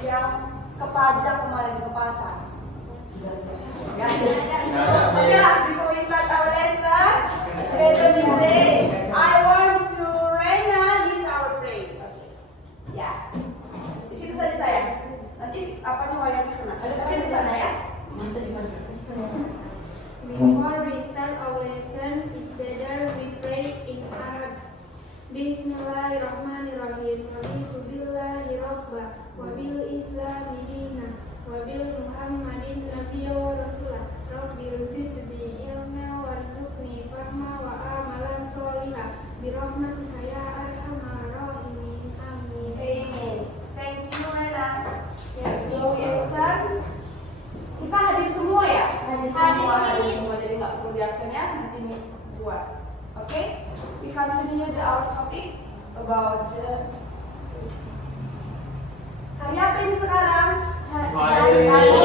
yang ke pajak kemarin ke pasar? Ya. Before we start our lesson, it's better we pray. I want to Reina lead our pray. Okay. Ya. Di situ saja saya. Nanti apanya wayangnya kena. Ada pakai di sana ya? Masa di mana? Before we start our lesson, it's better we pray in Arab. Bismillahirrahmanirrahim. Raditu billahi rabba wa bil islami dina wa bil muhammadin nabiyya wa rasulah. Rabbil zidni ilma warzuqni fahma wa amalan sholihah bi rahmatika ya arhamar rahimin. Amin. Amen. Thank you, Reina. Yes, so Yusan, kita hadir semua ya? Hadir semua, jadi nggak perlu diaksen ya, nanti Miss buat. Okay? We continue our topic about hari apa ini sekarang? Hari Sabtu.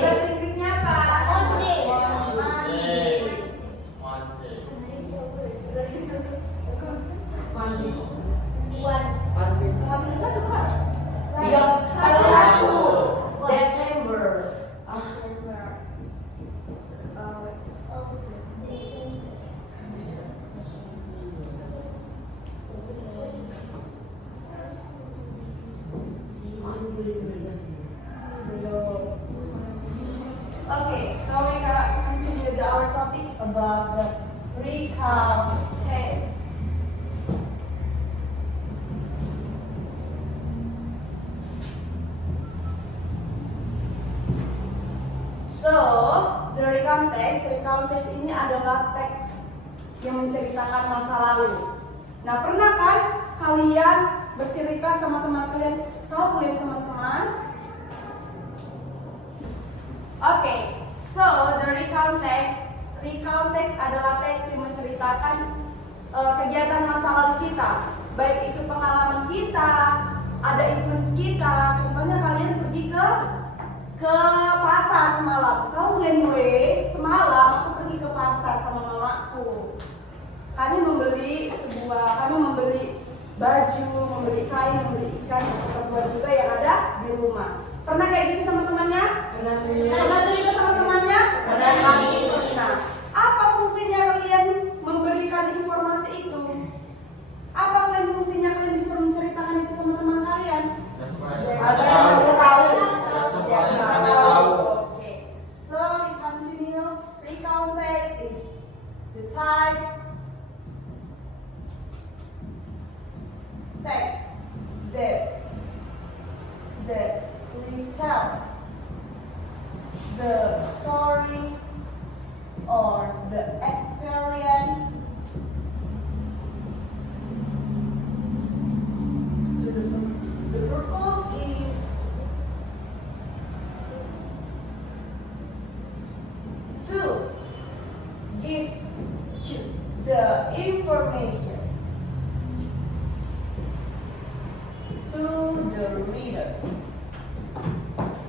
Bahasa Inggrisnya apa? Desember. Okay, so we gotta continue our topic about the recount test. So, the recount test ini adalah teks yang menceritakan masa lalu. Nah, pernah kan kalian bercerita sama teman kalian? Tahu kalian teman-teman? Okay, so the recount text adalah teks yang menceritakan kegiatan masa lalu kita, baik itu pengalaman kita, ada events kita. Contohnya kalian pergi ke pasar semalam. Tahu kalian gue semalam aku pergi ke pasar sama mamaku. Kami membeli baju, membeli kain, membeli ikan, buat juga yang ada di rumah. Pernah kayak gitu sama temannya? Pernah cerita sama temannya? Pernah. Nah, apa fungsinya kalian memberikan informasi itu? Apa fungsinya kalian bisa menceritakan itu sama teman kalian? Ada yang tahu. Okay. So we continue. Recount text is the type text that retells the story or the experience. So the purpose is to give the information to the reader.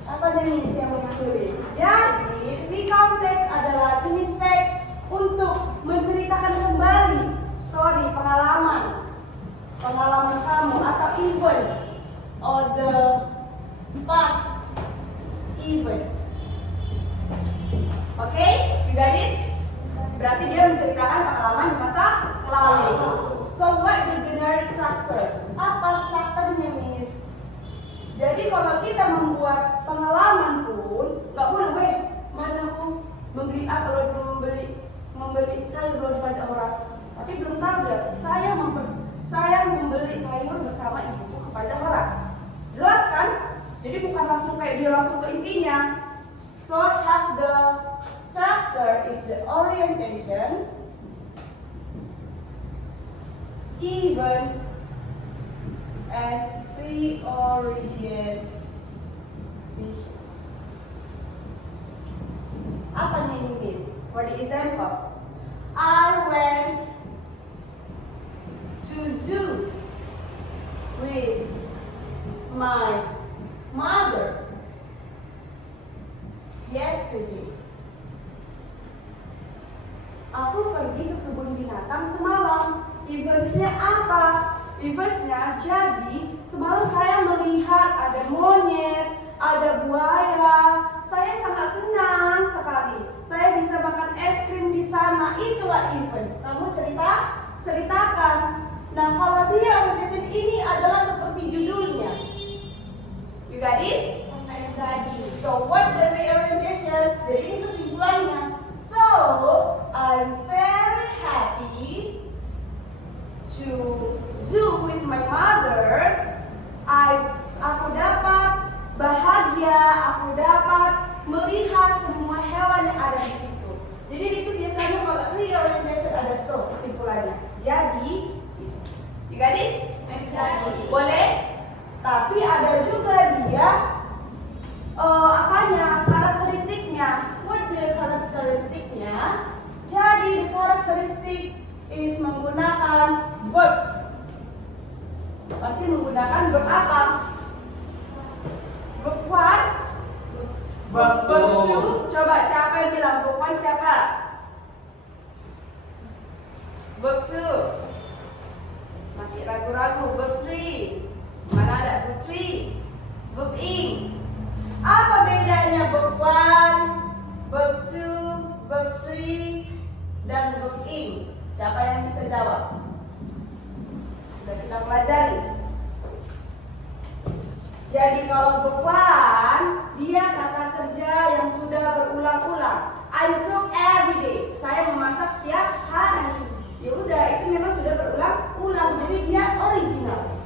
Apa jenis yang ditulis? Jadi, recount text adalah jenis teks untuk menceritakan kembali story, pengalaman kamu atau events or the past events. Oke, you got it? Berarti dia menceritakan pengalaman di masa lalu. So what the binary structure? Apa strukturnya, Miss? Jadi kalau kita membuat pengalaman pun nggak boleh, mana aku membeli apa, kalau membeli sayur belum dipajak horas, tapi belum tahu deh. Saya membeli sayur bersama ibuku ke pajak horas. Jelas kan? Jadi bukan langsung kayak dia langsung ke intinya. So have the structure is the orientation, events, and reorientation. Apa nih ini, Miss? For the example, I went to zoo with my mother yesterday. Aku pergi ke kebun binatang semalam. Eventsnya apa? Events-nya. Jadi semalam saya melihat ada monyet, ada buaya. Saya sangat senang sekali. Saya bisa makan es krim di sana. Itulah events. Kamu ceritakan. Nah, kalau dia orientation ini adalah seperti judulnya. You got it? So what the reorientation? Jadi ini kesimpulannya. So I'm very happy to zoo with my mother. Aku dapat bahagia, aku dapat melihat semua hewan yang ada di situ. Jadi itu biasanya kalau reorientation ada so kesimpulannya. Jadi, you got it? Boleh? Tapi ada juga dia karakteristiknya. What the karakteristiknya? Jadi the karakteristik is menggunakan verb. Pasti menggunakan verb apa? Verb what? Verb to. Coba siapa yang bilang verb one siapa? Verb to. Masih ragu-ragu. Verb three. Mana ada verb three? Verb ing. Apa bedanya verb one, verb two, verb three, dan verb ing? Siapa yang bisa jawab? Sudah kita pelajari. Jadi kalau verb one, dia kata kerja yang sudah berulang-ulang. I cook every day. Saya memasak setiap hari. Ya udah, itu memang sudah berulang-ulang. Jadi dia original.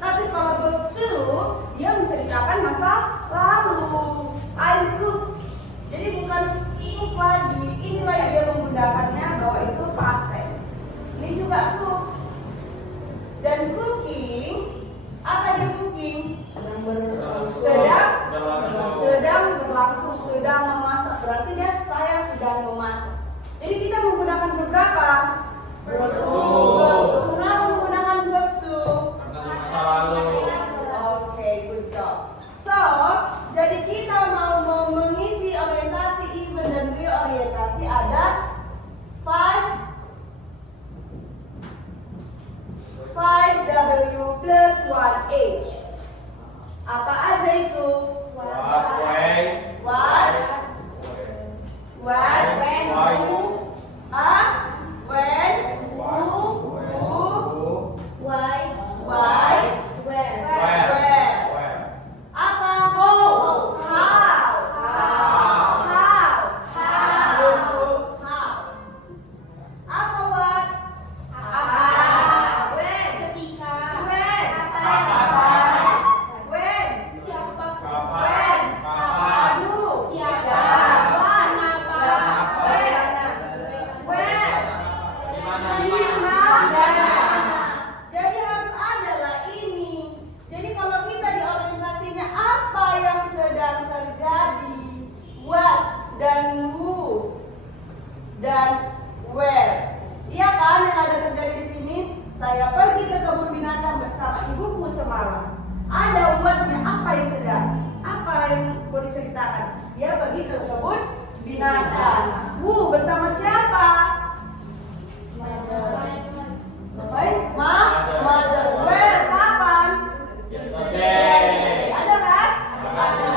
Tapi kalau verb two, dia menceritakan masa lalu. I cooked. Jadi bukan cook lagi. Inilah yang dia menggunakannya bahwa itu past tense. Ini juga cook. Dan cooking, apa dia cooking? Sedang berlangsung, sedang memasak. Berarti saya sedang memasak. Jadi kita menggunakan beberapa verb two. Kenapa menggunakan verb two? Okay, good job. So, jadi kita mau mengisi orientasi event dan reorientasi ada 5W plus 1H. Apa aja itu? What, when, who, when, who, why, where. Apa? How. Apa what? When. Ketika. When. When. Siapa? When. Who. Siapa? Kenapa? When. Di mana? Jadi harus adalah ini. Jadi kalau kita di orientasinya apa yang sedang terjadi, what dan who dan where. Iya kan yang ada terjadi di sini? Saya pergi ke kebun binatang bersama ibuku semalam. Ada what-nya, apa yang sedang? Apa yang mau diceritakan? Dia pergi ke kebun binatang. Who bersama siapa? Mother. Where? Kapan? Yesterday. Ada kan? Ada.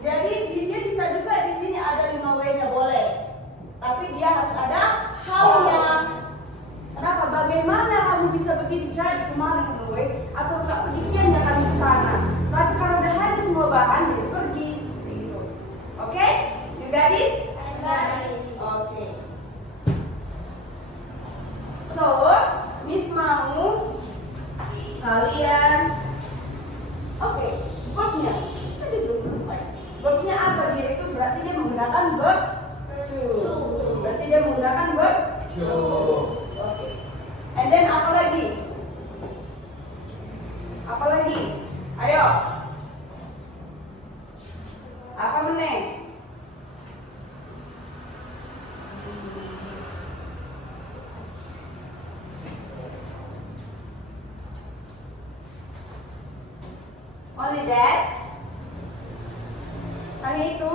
Jadi dia bisa juga di sini ada 5 W-nya boleh. Tapi dia harus ada how-nya. Kenapa? Bagaimana kamu bisa begini jadi kemarin W? Atau enggak pergian ya kami ke sana. Tapi kalau udah habis semua bahan jadi pergi begitu. Oke? You got it? Oke. So, Miss mau kalian verbnya. Tadi belum mulai. Verbnya apa dia itu? Berarti dia menggunakan verb to. Berarti dia menggunakan verb to. Oke. And then apa lagi? Apa lagi? Ayo. Apa meneh? Only that? Hanya itu?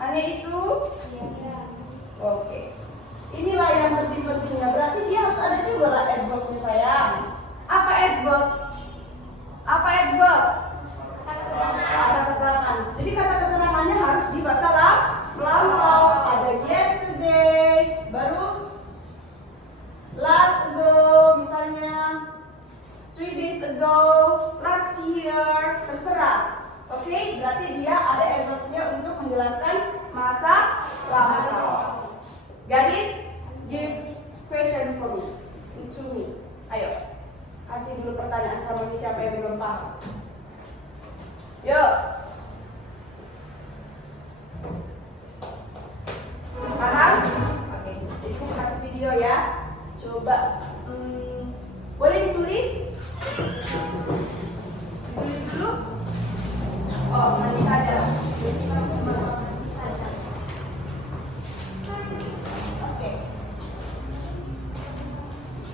Hanya itu? Oke. Inilah yang pentingnya? Berarti dia harus ada juga lah adverb-nya sayang. Apa adverb? Apa adverb? Kata keterangan. Jadi kata keterangannya harus di masa lampau. Ada yesterday, baru last ago, misalnya 3 days ago, last year, terserah. Oke, berarti dia ada adverb-nya untuk menjelaskan masa lampau. Got it? Give question for me, to me. Ayo, kasih dulu pertanyaan sama siapa yang belum paham. Yuk. Paham? Oke, jadi aku kasih video ya. Coba, boleh ditulis? Ditulis dulu. Oh, nanti saja. Oke.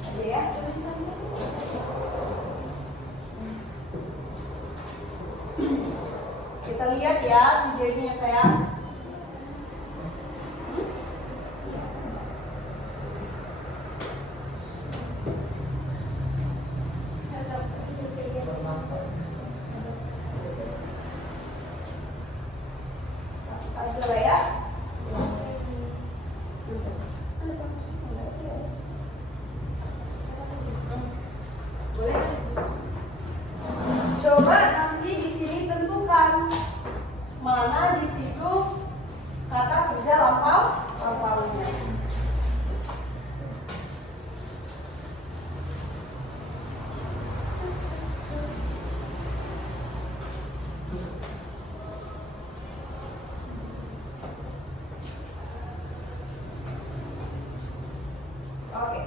Saja ya. Kita lihat ya video ini ya sayang. Saja lah ya. Boleh? Coba nanti di sini tentukan mana di situ kata kerja lampaunya. Oke.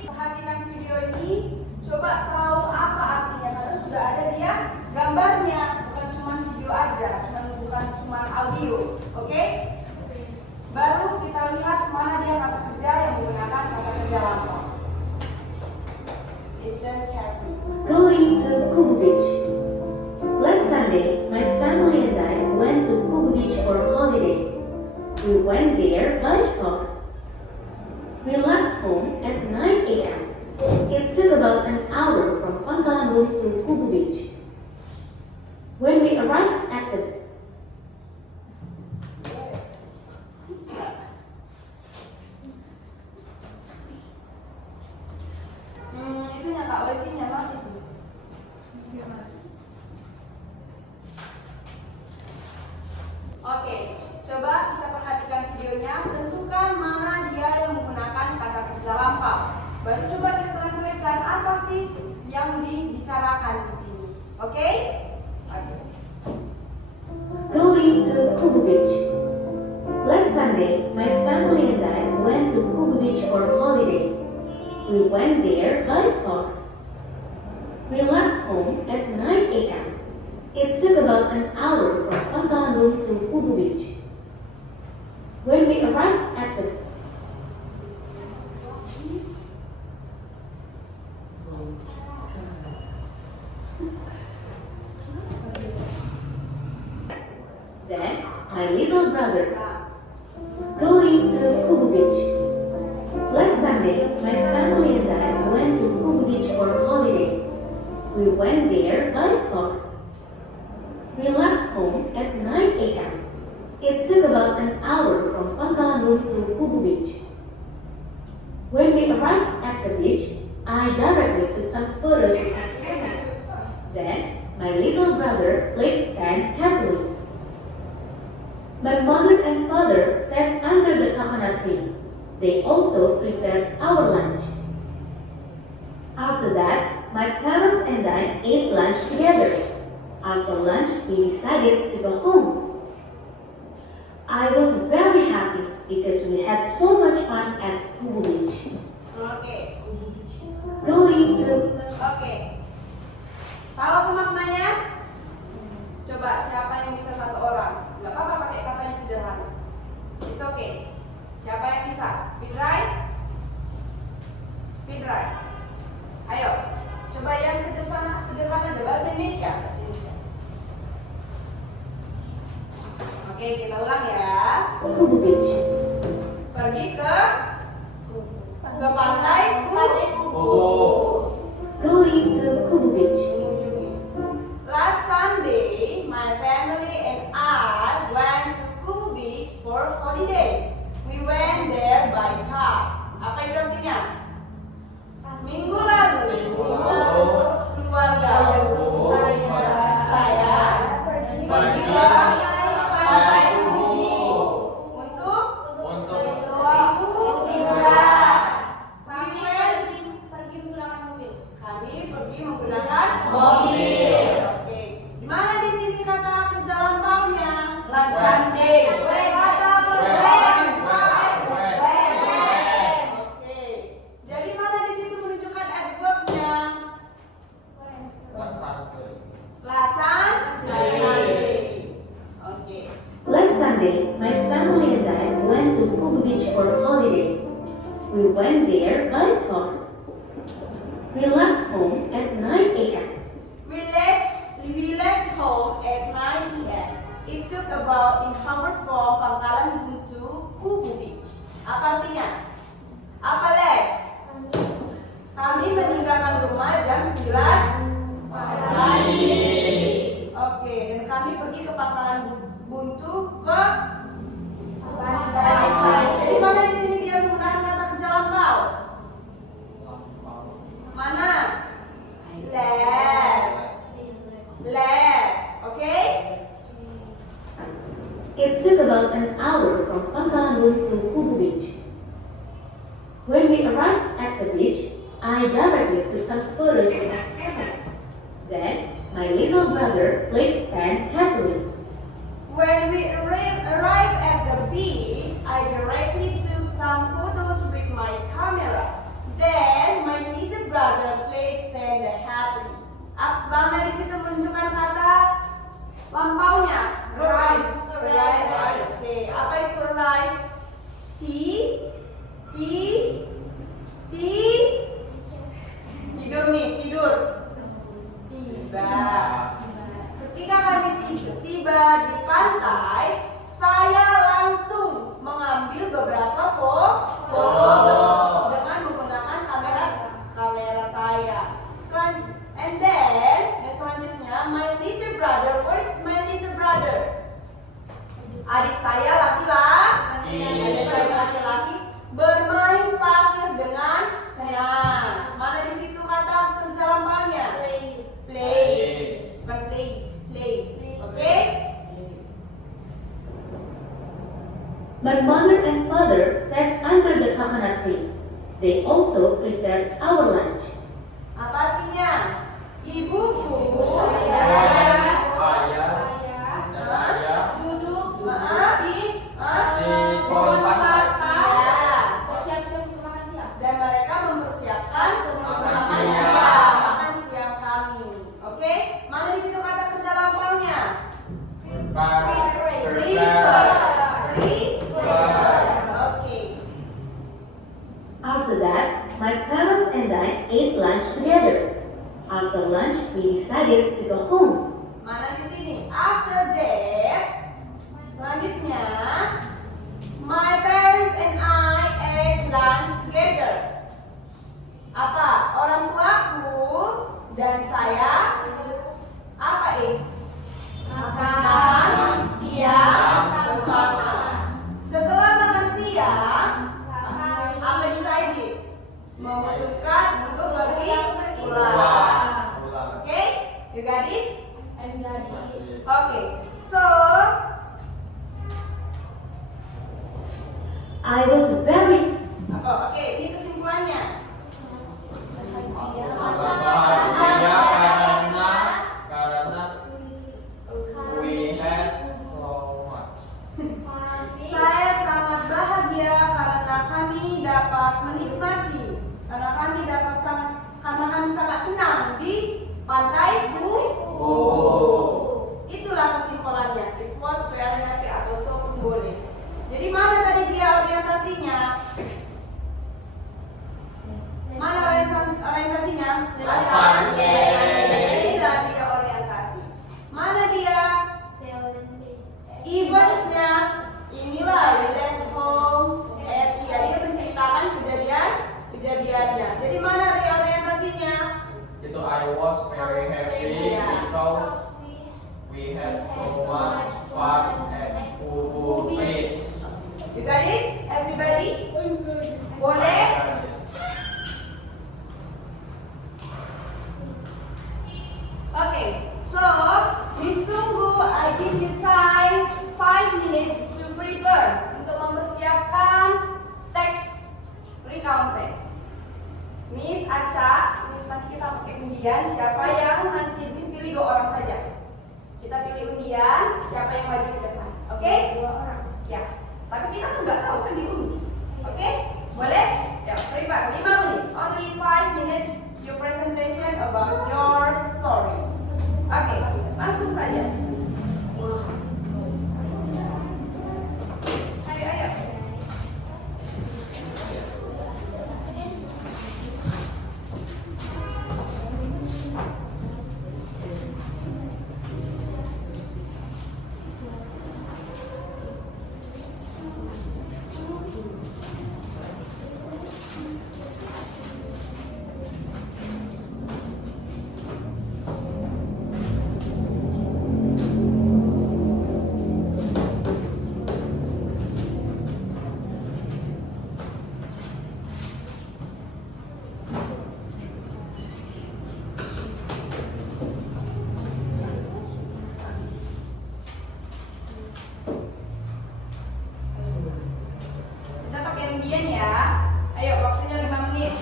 Perhatikan video ini, coba tahu apa artinya karena sudah ada dia gambarnya, bukan cuma video aja, bukan cuma audio, oke? Baru kita lihat mana dia kata kerja yang menggunakan kata kerja lampau. Listen carefully. Going to Kubu Beach. Last Sunday, my family and I went to Kubu Beach for a holiday. We went there by car. We left home at 9 a.m. It took about an hour from Pangkalanggung to Kubu Beach. When we arrived at the Itunya Kak, wifi-nya mati tuh. Oke, coba kita perhatikan videonya. Tentukan mana dia yang menggunakan kata kerja lampau. Baru coba kita translatekan apa sih yang dibicarakan di sini. Oke? Oke. going to Kubu Beach. Last Sunday, my family and I went to Kubu Beach for a holiday. We went there by car. We left home at 9 a.m. It took about an hour from Pangkalanggung to Kubu Beach. When we arrived at the then my little brother going to Kubu Beach. Last Sunday, my family and I went to Kubu Beach for a holiday. We went there by car. We left home at 9 a.m. It took about an hour from Pangkalanggung to Kubu Beach. When we arrived at the beach, I directly took some photos at the camera. Then, my little brother played sand happily. My mother and father sat under the coconut tree. They also prepared our lunch. After that, my parents and I ate lunch together. After lunch, we decided to go home. I was very happy because we had so much fun at Kubu Beach. Oke. Going to Oke. Tahu apa maknanya? Coba Coba siapa yang bisa satu orang? Gak apa-apa pakai kata yang sederhana. It's okay. Siapa yang bisa? Fitrai? Fitrai. Ayo, coba yang sederhana aja bahasa Indonesia. Oke, kita ulang ya. Kubu Beach. Pergi ke pantai Going to Kubu Beach. mengunjungi. Last Sunday, my family and I went to Kubu Beach for holiday. We went there by car. Apa itu artinya? Minggu lalu, keluarga saya pergi ke pantai Kubu untuk liburan. Kami pergi menggunakan mobil. Oke. Di mana di sini kata kerja lampaunya? Last Sunday. Kata berwend. Oke. Jadi mana di situ menunjukkan adverbnya? Last Sunday. Oke. Last Sunday, my family and I went to Kubu Beach for holiday. We went there by car. We left home at 9 a.m. We left home at 9 p.m. It took about in Harvard from Pangkalan Buntu, Kubu Beach. Apa artinya? Apa left? Kami meninggalkan rumah jam 9 pagi. Oke, dan kami pergi ke Pangkalan Buntu ke pantai. Jadi mana di sini dia menggunakan kata kerja lampau? Mana? Left. Okay? It took about an hour from Pangkalan to Kubu Beach. When we arrived at the beach, I directly took some photos of my family. Then, my little brother played sand happily. When we arrived at the beach, I directly took some photos with my camera. Then, my little brother played sand happily. Mana di situ menunjukkan kata lampaunya? Arrive. Oke, apa itu arrive? Tidur. Tiba. Ketika kami tiba di pantai, saya langsung mengambil beberapa foto dengan menggunakan kamera saya. And then, selanjutnya, my little brother, where is my little brother? Adik saya laki-laki bermain pasir dengan senang. Mana di situ kata kerja lampaunya? Play. Bukan play. Oke? My mother and father sat under the coconut tree. They also prepared our lunch. Apa artinya? Ibuku duduk di pohon kelapa. Dan mereka mempersiapkan makan siang kami. Oke? Mana di situ kata kerja lampaunya? Oke. After that, my parents and I ate lunch together. After lunch, we decided to go home. Mana di sini? After that, selanjutnya, my parents and I ate lunch together. Apa? Orang tuaku dan saya apa ate? Makan siang bersama. Setelah makan siang, apa decided? Memutuskan untuk pergi pulang. Oke? You got it? Okay. So, I was very oke, ini kesimpulannya. Karena we had so much. Saya sangat bahagia karena kami dapat menikmati, karena kami sangat senang di pantai Kubu. Itulah Boleh. Jadi mana tadi dia orientasinya? Mana orientasinya? Sunday. Inilah dia orientasi. Mana dia? Eventsnya. Inilah event home. Iya, dia menceritakan kejadiannya. Jadi mana orientasinya? Itu I was very happy because we had so much fun at Kubu Beach. You got it? Everybody? Boleh? Okay, so Miss tunggu, I give you time 5 minutes to prepare untuk mempersiapkan teks, recount teks. Miss acak, Miss nanti kita pakai undian siapa yang nanti Miss pilih 2 orang saja. Kita pilih undian siapa yang maju ke depan. Oke? 2 orang. Ya. Tapi kita kan nggak tahu kan diundi. Oke? Boleh? Ya, prepare 5 menit. Only 5 minutes your presentation about your story. Oke, langsung saja. Ayo, ayo. Kita pakai undian ya. Ayo, waktunya 5 menit.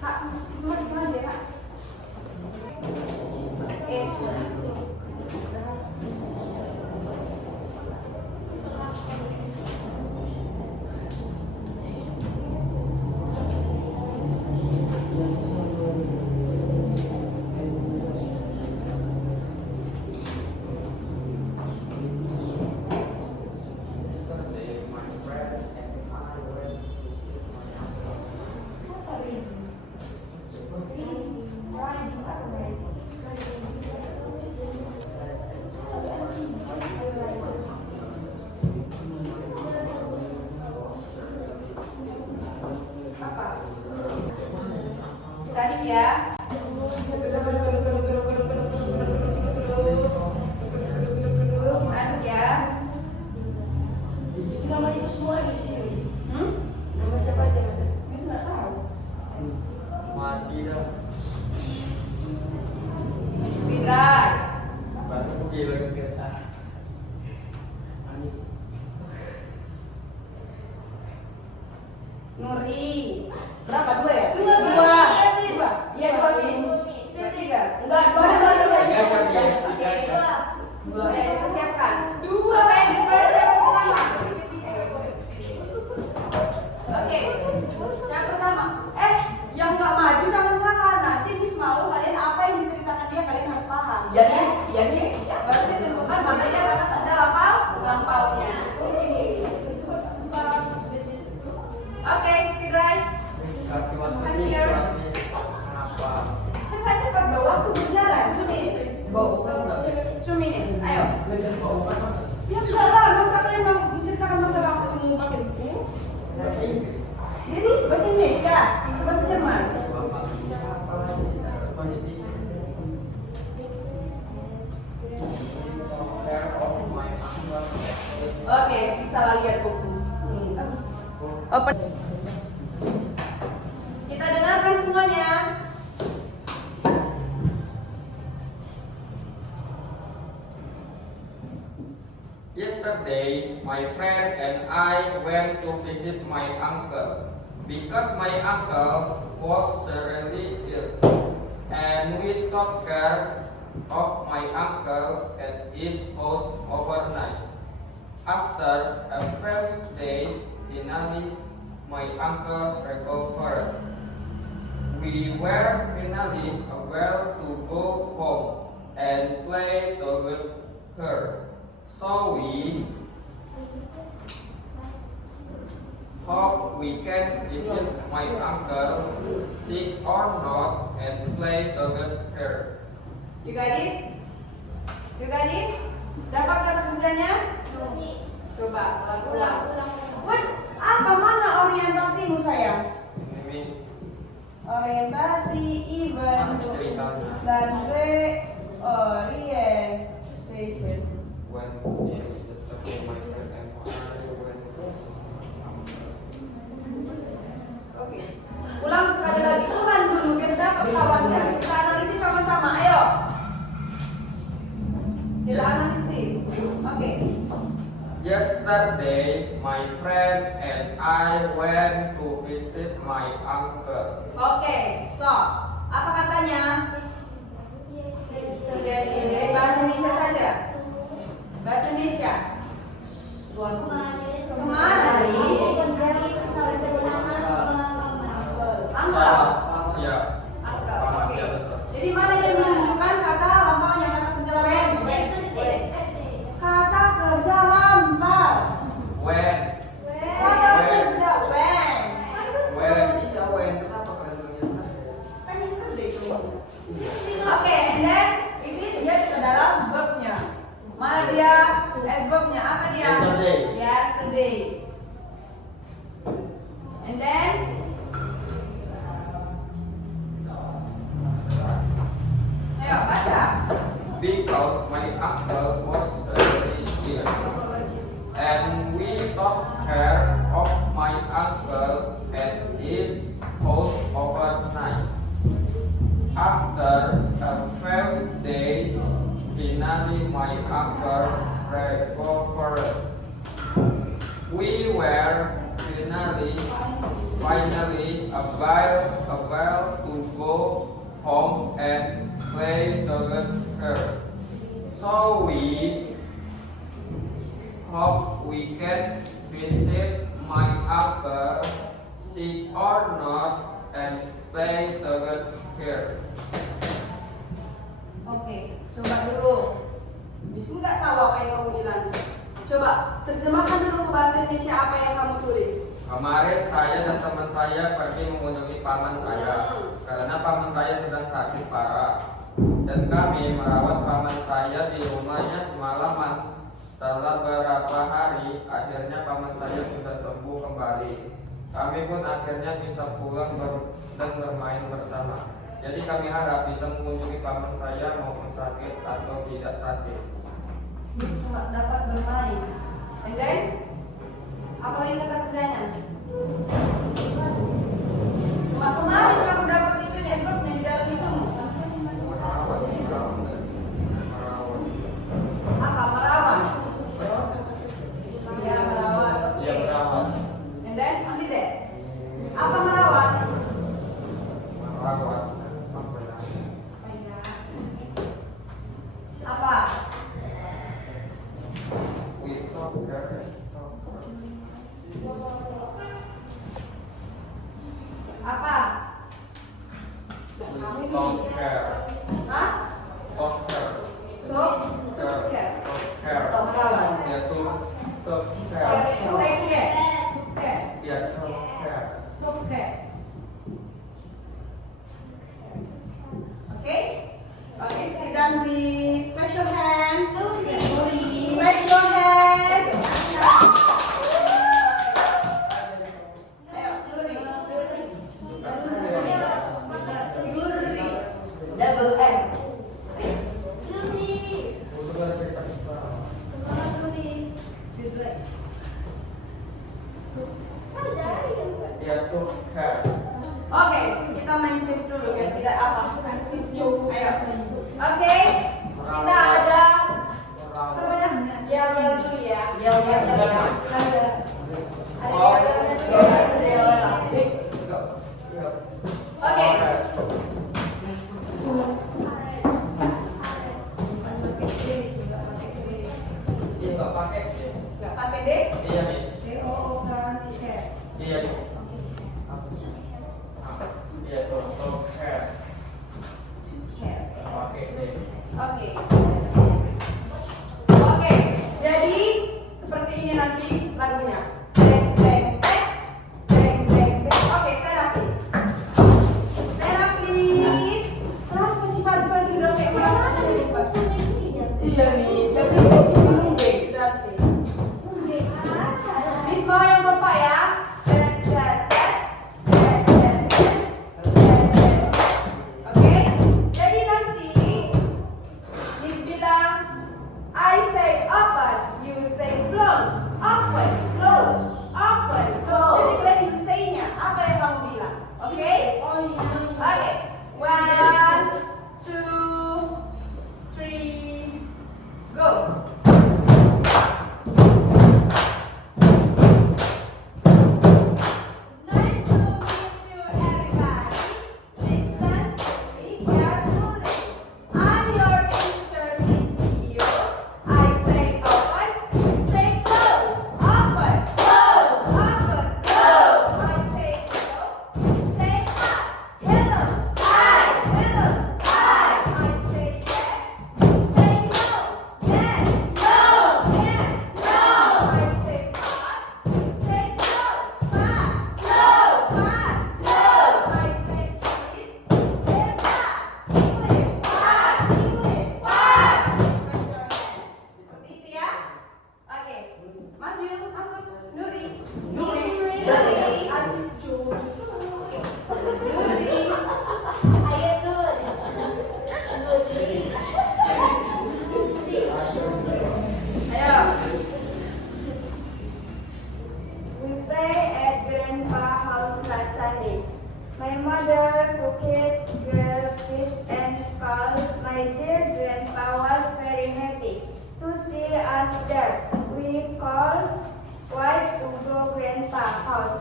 Kak, gimana dia, Kak? Yesterday, my friend and I went to visit my uncle. Apa? Tadi ya. Aduk ya. Nama itu semua ada di sini. Nama siapa aja ada? Miss nggak tahu. Mati dah. Fidrai, Baru bilang kita. Nuri. Berapa? 2 ya? Dua, Miss. Dua. Iya, Miss. Dua. Iya, 2, Miss. 3. Enggak, 2 baru Miss. Tiga kan, Miss? Oke. Dua. Oke, persiapkan. 2. Siapa pertama? Oke. Siapa pertama? Yang nggak maju jangan salah. Nanti Miss mau kalian apa yang diceritakan dia kalian harus paham. Ya, Miss. Ya, Miss. Baru ditentukan mana yang akan ada lampaunya. Oke, Fidrai. Miss kasih waktu Kan Miss here. buat Miss. Kenapa? Cepat-cepat bawa waktu berjalan. 2 minutes. Bau kan nggak, Miss? 2 minutes. Ayo. Bau kan? Ya enggak lah, masa kalian mau menceritakan masalah waktu mau pakai buku? Bahasa Inggris. Jadi bahasa Indonesia, bahasa Jerman. Bapak apa lagi? Positif. Care of my uncle. Oke, bisa lah lihat buku. Open. Kita dengarkan semuanya. Yesterday, my friend and I went to visit my uncle because my uncle was seriously ill, and we took care of my uncle at his house overnight. After a few days, finally, my uncle recovered. We were finally able to go home and play together. So we hope we can visit my uncle, sick or not, and play together. You got it? You got it? Dapat kata kerjanya? Coba ulang. What? Apa mana orientasimu sayang? Ini Miss Orientasi, event, ceritanya. dan orientation. When in yesterday my friend and I went to Oke. Ulang sekali lagi. Ulang dulu biar dapat kawannya. Kita analisis sama-sama. Ayo. Kita Yes. analisis. Oke. Yesterday, my friend and I went to visit my uncle. Oke. Stop. Apa katanya? Yesterday. Bahasa Indonesia saja. Bahasa Indonesia. Kemarin. Angkel. Ya. Angkel. Paham, Oke. ya, betul. Jadi mana dia menunjukkan kata lampaunya, kata kerja lampau? Kata kerja lampau. When? Kata kerja when. When? Iya, when. Kenapa kalian bilang yesterday? Kan yesterday. Oke, and then ini dia ke dalam verbnya. Mana dia? Verbnya apa dia? Yesterday. Yesterday. And then ayo baca. Because my uncle was really ill, and we took care of my uncle at his house overnight. After a few days, finally my uncle recovered. We were finally able to go home and play together. So we hope we can visit my uncle, sick or not, and play together. Oke, coba dulu. Bismu nggak tahu apa yang kamu bilang. Coba terjemahkan dulu ke bahasa Indonesia apa yang kamu tulis. Kemarin saya dan teman saya pergi mengunjungi paman saya karena paman saya sedang sakit parah, dan kami merawat paman saya di rumahnya semalaman. Setelah beberapa hari, akhirnya paman saya sudah sembuh kembali. Kami pun akhirnya bisa pulang dan bermain bersama. Jadi kami harap bisa mengunjungi paman saya maupun sakit atau tidak sakit. Bis cuma dapat bermain. And then, apa lagi kata kerjanya? Cuma kemarin kamu dapat itu adverbnya di dalam itu. Apa? Merawat. Ya, merawat. Oke. Ya, merawat. And then, only that. Apa merawat? Merawat. Apa? We took care. Apa? We took care. Hah? Took care. So, took care. Took care. Atau merawat? Ya, took care. Take care. Took care. Ya, took care. Took care. Okay? Okay, sit down please. Stretch your hand. Stretch your hand. Ayo, duri. Duri. Double N. Ya, took care. Oke, kita main slips dulu biar tidak apa. Ayo. Oke, kita ada yel dulu ya. Yel. Ada. Ada yel-yelnya juga. Oke. Iya, nggak pakai sih. Nggak pakai D? Iya, Miss. D-O-O-K. Iya. Iya, took care. Care. Nggak pakai sih. Oke. Oke. Jadi nanti lagunya. Deng deng deng deng deng deng. Oke, stand up please. Stand up please. Kenapa sih pagi-pagi udah kayak iya Miss, gak bisa bingung deh. Stand up please. Miss mau yang bapak ya. Oke, jadi nanti Miss bilang I say open, you say close. Open, close, open, close. Jadi kalian you say-nya apa yang kamu bilang? Oke? Oke. 1, 2, 3, go. Nice to meet you, everybody. Listen to me carefully. I'm your teacher, Miss Tio. I say open, you say close. Open, close, open, close. I say hello, you say hi. Hello, hi, hello, hi. I say yes, you say no. Yes, no, yes, no. I say fast, you say slow. Fast, slow, fast, slow. I say please, you say fast. English, fast, English, fast. Raise your hand. Seperti itu ya. Oke, maju, masuk. Nuri, Nuri, Nuri, artis Jo. Nuri, Ayo tuh. ayo. We play at Grandpa house last Sunday. My mother cooked grilled fish and fowl. My dear grandpa was very happy to see us there. We called why to go grandpa house.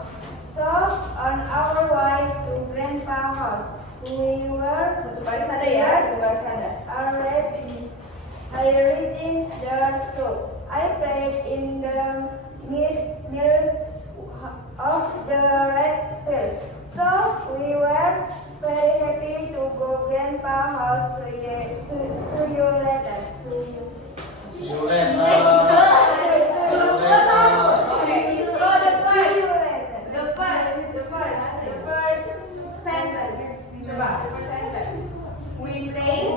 So on our way to grandpa house, we were Satu baris ada ya, satu baris ada. I reading the show. I played in the middle of the red field. So we were very happy to go grandpa house. See you later. See you. See you later. Okay, so the first sentence. Coba, the first sentence. We played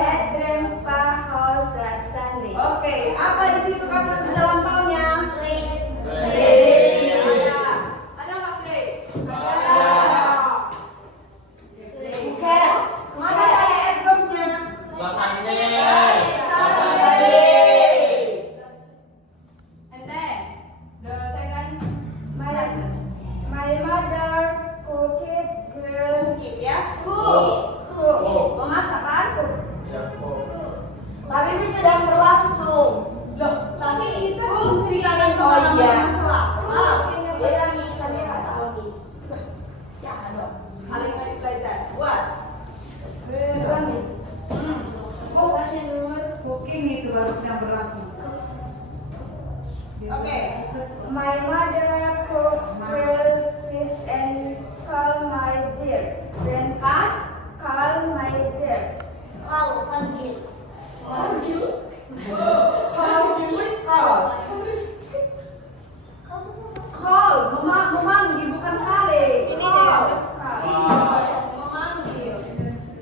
At grandpa house last Sunday. Oke, apa di situ kata di dalam paunya? Play. Ada nggak play? Bukan. Mana ada adverbnya? And then the second sentence. My mother cooked grilled Cook ya. Cook. Memasak kan? Tapi ini sedang berlangsung. Loh, tapi kita menceritakan masalah. Jangan dong. Alih-alih belajar. Buat. Oh, kasih Nur. Cooking itu baru sedang berlangsung. Oke. My mother cooked grilled fish and called my dear grandpa. Call my dear. Panggil. Who is call? Call, memanggil bukan kali. Call. Memanggil.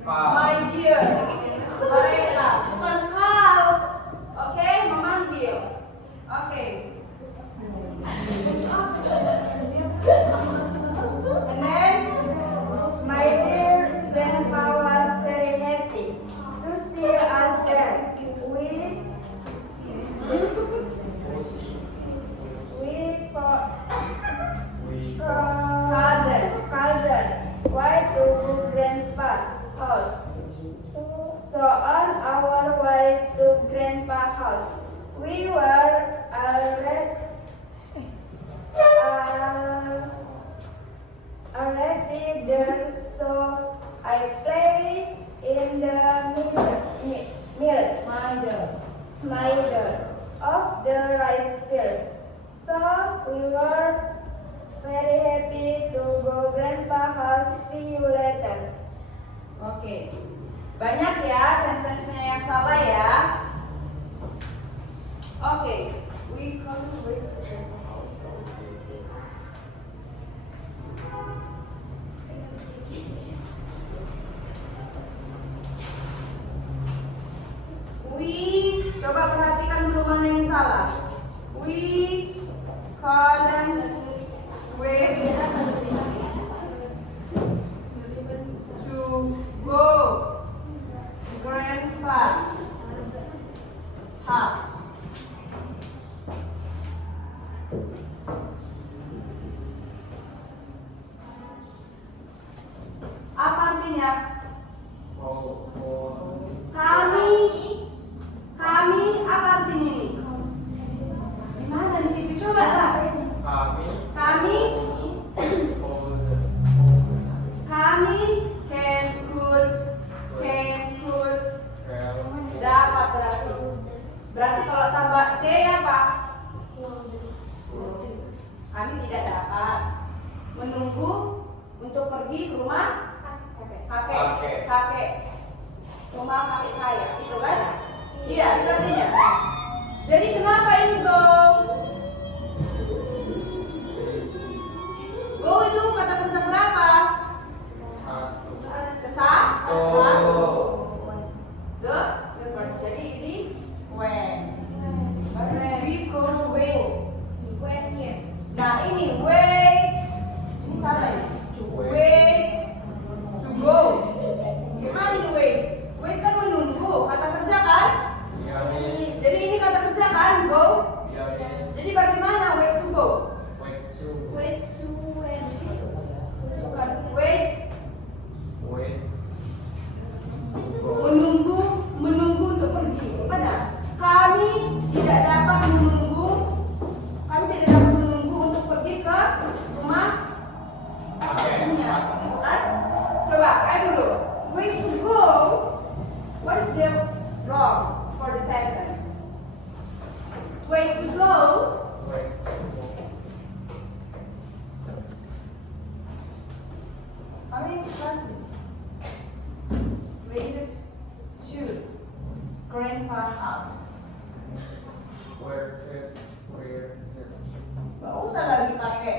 My dear. Marela, bukan call. Oke, memanggil. Oke. And then My dear grandpa was very happy to see us there. We called why to go grandpa house. So on our way to grandpa house, we were already there. So I played in the middle of the rice field. So we were very happy to go grandpa house. See you later. Oke. Banyak ya sentence-nya yang salah ya. Okay, we come with also. Coba perhatikan dulu mana yang salah. We couldn't wait to go grandpa's house. Apa artinya? Kami apa artinya ini? Gimana di situ? Coba lah. Kami could dapat berarti kalau tambah T apa? Kami tidak dapat menunggu untuk pergi ke rumah kakek rumah kakek saya, itu kan? Iya, itu artinya. Jadi kenapa ini go? Go itu kata kerja berapa? The first. Jadi ini when. Before wait. When yes. Nah ini wait. Ini salah ya. Wait to go. Gimana ini wait? Wait kan menunggu. Kata kerja kan? Jadi ini kata kerja kan? Go. Jadi bagaimana wait to go? Wait to when. Bukan wait. Menunggu untuk pergi. Mana? Kami tidak dapat menunggu untuk pergi ke rumah kakeknya. Kan? Coba kayak dulu. Wait to go. What is the wrong for the sentence? Wait to go. How many classes? Waited to grandpa house. Gak usah lagi pakai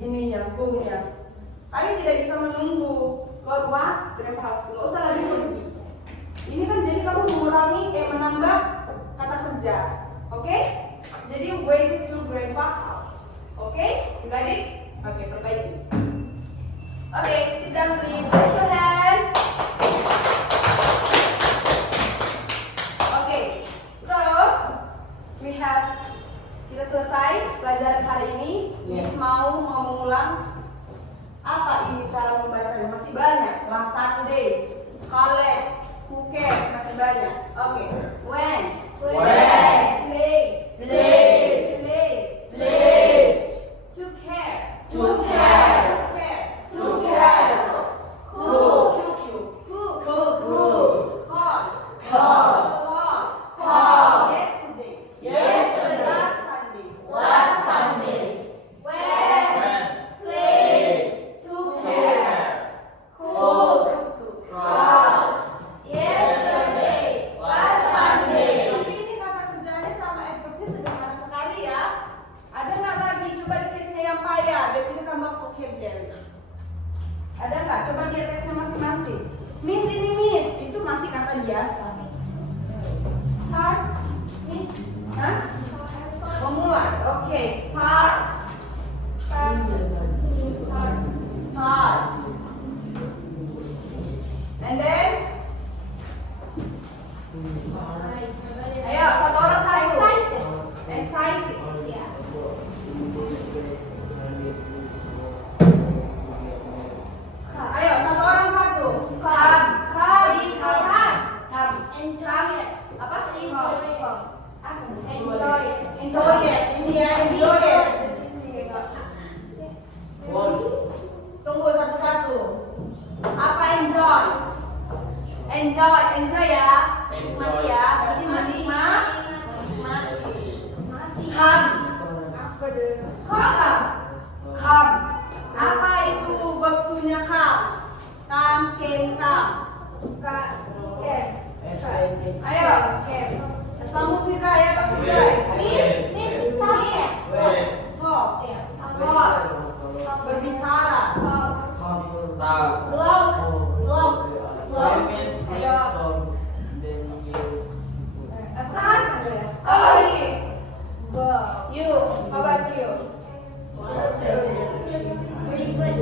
ininya, go-nya. Kalian tidak bisa menunggu ke rumah grandpa house. Gak usah lagi pergi. Ini kan jadi kamu mengurangi, menambah kata kerja. Oke? Jadi waited to grandpa house. Oke? You got it? Oke, perbaiki. Oke, sit down please. Raise your hand. Kita selesai pelajaran hari ini. Miss mau mengulang apa ini cara membacanya, masih banyak. Last Sunday, collect, who care, masih banyak. Oke, went, played, took care, cook, called, yesterday, last Sunday, went, played, took care, cook, yesterday, last Sunday. Tapi ini kata kerjanya sama adverbnya sederhana sekali ya. Ada nggak lagi? Coba di teksnya yang payah. Dan ini tambah vocabulary. Ada nggak? Coba di teksnya masing-masing. Miss ini miss, itu masih kata biasa. Start, miss. Hah? Memulai. Oke, start. And then ayo, satu orang satu. Excited. Ayo, satu orang satu. Come. Apa? Enjoy it. Ini ya, enjoy it. Tunggu satu-satu. Apa enjoy? Enjoy ya. Nikmati ya. Berarti menikmati. Come. Come. Apa itu waktunya come? Came. Ayo. Kamu Fira ya, Pak Fira. Rock. Lock. Lock. Lock means Ayo. San. Oh, you. How about you? Very good.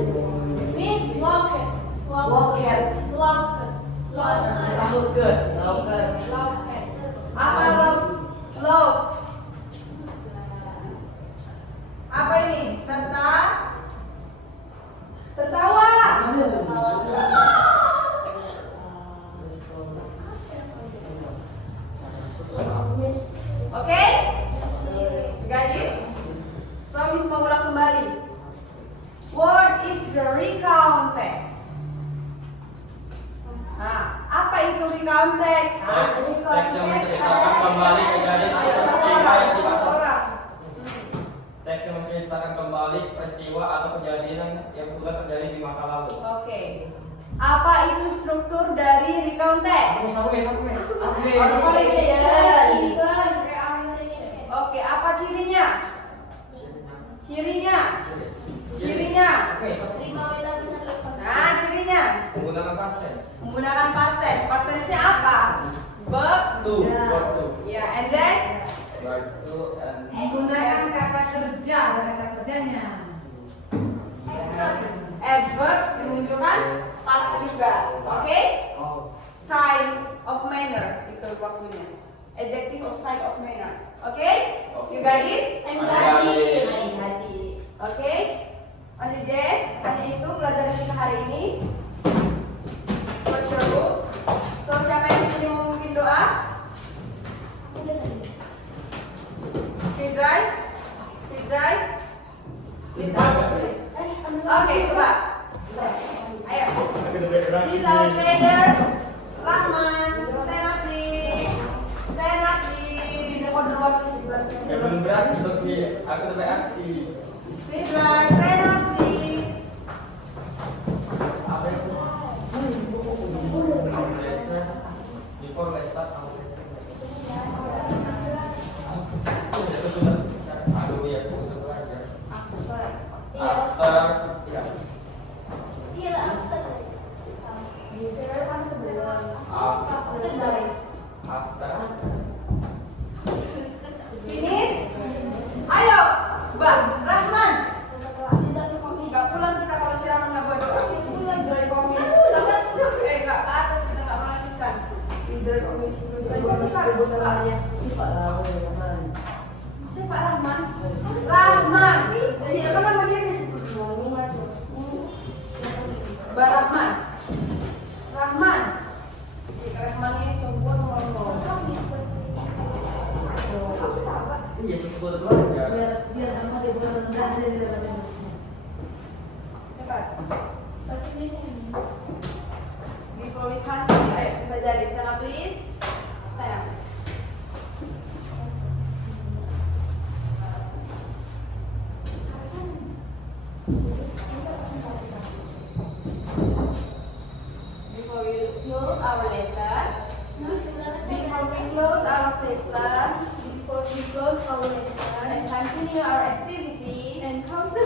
Miss Locket. Locket. Locket. Locket. Locket. Apa lock? Apa ini? Tertawa. Oke? Got it? So, Miss mau ulang kembali. What is the recount text? Nah, apa itu recount text? Nah, Teks yang menceritakan kembali kejadian Ayo, atau satu peristiwa orang, yang satu dimaksud. orang. Teks yang menceritakan kembali peristiwa atau kejadian yang sudah terjadi di masa lalu. Oke. Apa itu struktur dari recount text? Organization. Reorientation. Oke, apa cirinya? Cirinya. Nah, cirinya Menggunakan past tense. menggunakan past tense. Past tense-nya apa? Verb. Verb to. Ya, and then Verb to and Menggunakan kata kerja, ada kata kerjanya. adverb menunjukkan past juga. Oke? Sign of manner itu waktunya. Adjective of sign of manner. Oke? You got it? I'm got it. Oke? Only that, hanya itu pelajaran kita hari ini. What's your book? So, siapa yang di sini mau mungkin doa? Tidrai? Lead up, please. Oke, coba. Ayo. This is our trainer. Rahman, stand up please. Stand up please. Order what please. Ya belum beraksi Bagus. Aku udah beraksi. Tidrai, stand up please. Apa itu? Before I start itu sudah. Aduh ya sudah belajar. After ya. After. Finish. Ayo, Bang Rahman. Gak pulang kita kalau si Rahman gak buat doa. Pulang dari komis. Gak ke atas kita gak melanjutkan. Dari komis. Siapa Rahman? Rahman. Iya kan nama dia disebut komis. Bang Rahman. Rahman. Si Rahman ini semua ngomong. Iya sesuatu belajar. Biar kamu dia boleh belajar dari bahasa Indonesia. Cepat. Before we continue, ayo bisa jadi stand up please. Stand up. Before we close our lesson, Before we close our lesson and continue our activity, and come to